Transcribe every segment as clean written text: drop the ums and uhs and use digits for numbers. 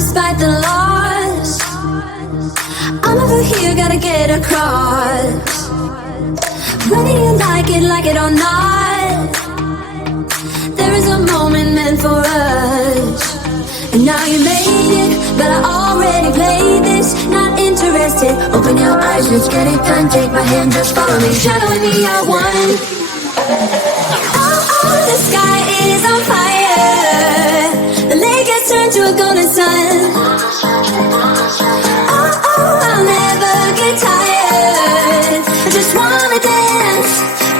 despite the loss. I'm over here, gotta get across. Whether you like it or not, there is a moment meant for us. And now you made it, but I already played this. Not interested, open your eyes, let's get it done. Take my hand, just follow me, shadowing me, I won. Oh, the sky is on fire. The lake has turned to a golden sun. Oh, I'll never get tired. I just wanna dance,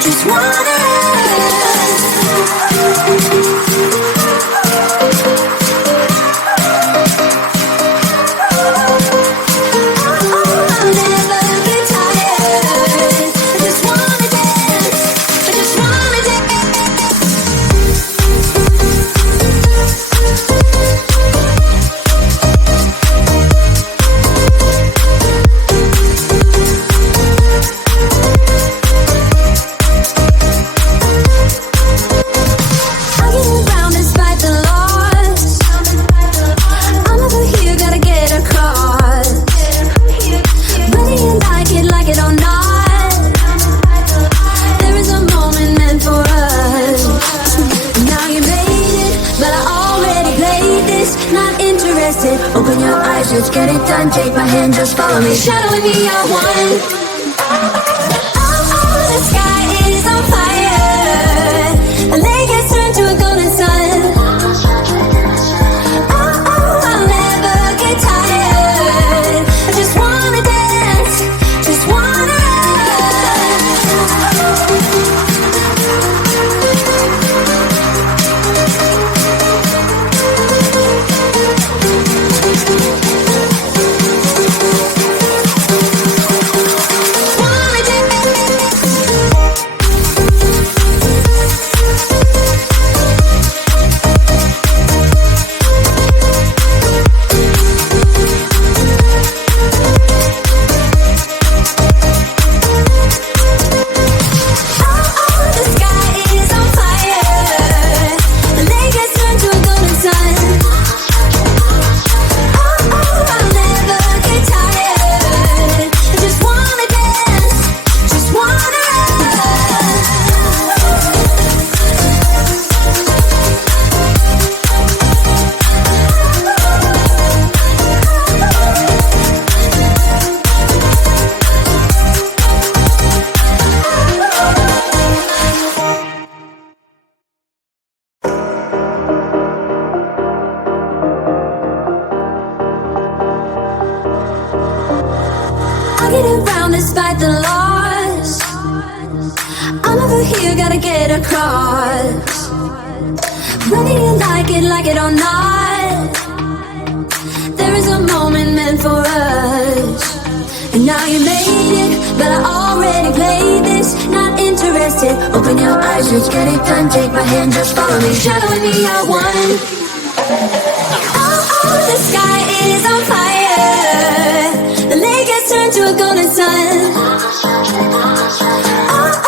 just wanna dance. Open your eyes, let's get it done. Take my hand, just follow me, shadowing me, I won. Oh, the sky is on fire. The lake has turned to a golden sun. Oh, I'll never get tired. I just wanna dance, just wanna despite the loss. I'm over here, gotta get across. Whether you like it or not, there is a moment meant for us. And now you made it, but I already played this. Not interested, open your eyes, let's get it done. Take my hand, just follow me, shadowing me, I won. Oh, the sky is on fire. The lake has turned to a golden sun.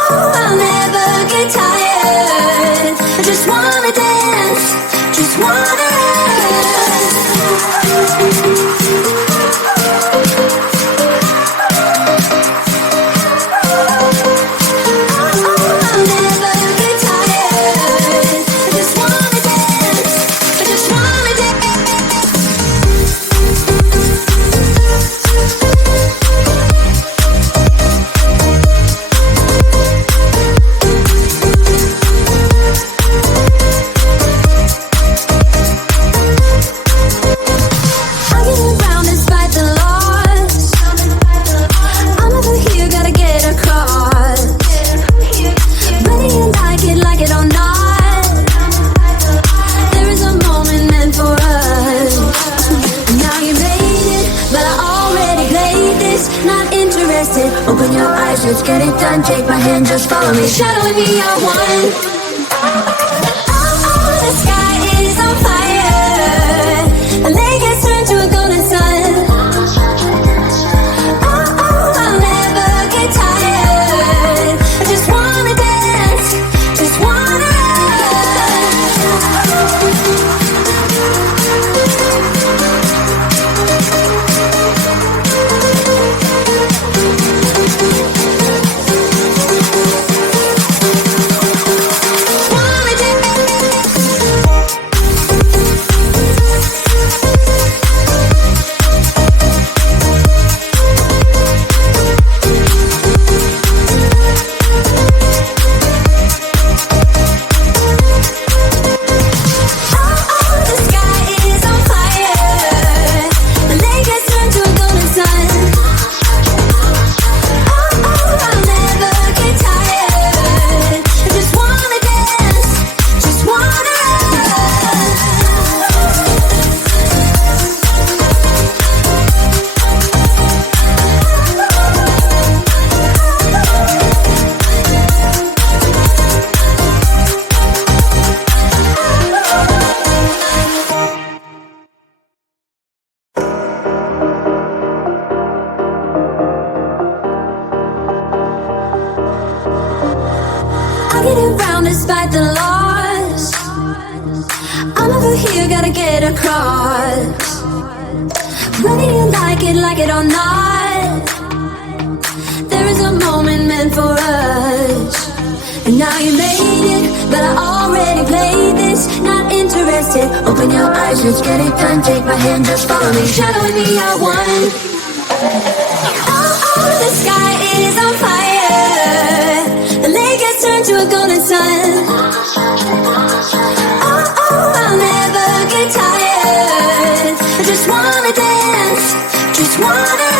Oh, I'll never get tired. I just wanna dance, just wanna dance. I'll never get tired. I just wanna dance, I just wanna dance. Open your eyes, let's get it done. Take my hand, just follow me, shadowing me, I won. Oh, the sky is on fire. The lake has turned to a golden sun. Oh, I'll never get tired. I just wanna dance, just wanna dance. get around despite the loss. I'm over here, gotta get across. Whether you like it or not, there is a moment meant for us. And now you made it, but I already played this. Not interested, open your eyes, let's get it done. Take my hand, just follow me, shadowing me, I won. Oh, the sky is on fire. The lake has turned to a golden sun. Oh, I'll never get tired. I just wanna dance, just wanna dance.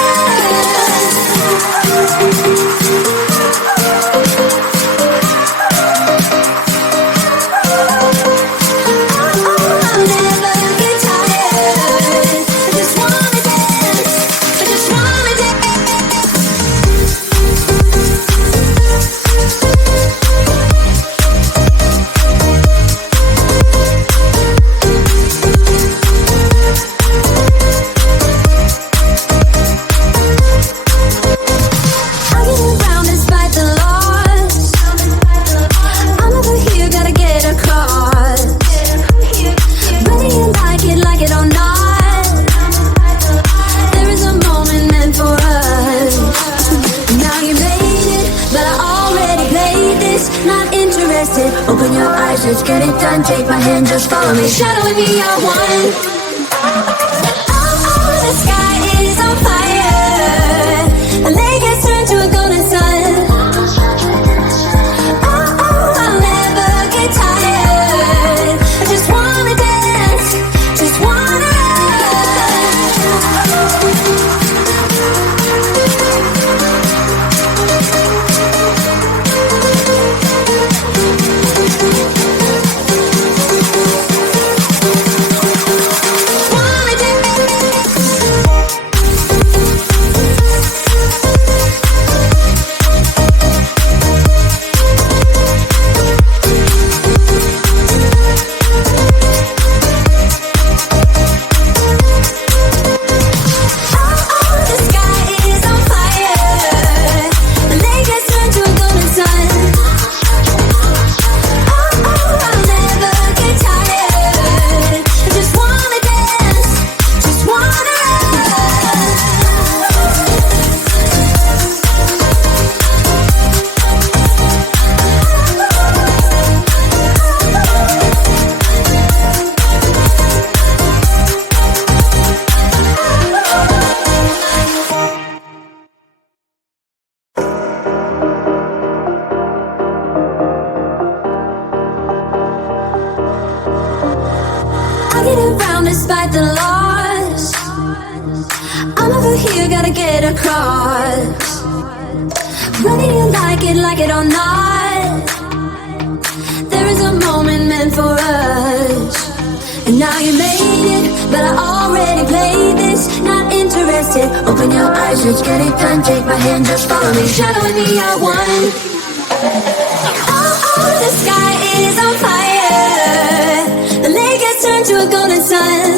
Open your eyes, let's get it done. Take my hand, just follow me, shadowing me, I won. Oh, the sky is on fire. The lake has turned to a golden sun. Oh, I'll never get tired. I just wanna dance, just wanna despite the loss. I'm over here, gotta get across. Whether you like it or not, there is a moment meant for us. And now you made it, but I already played this. Not interested, open your eyes, let's get it done. Take my hand, just follow me, shadowing me, I won. Oh, the sky is on fire. The lake has turned to a golden sun.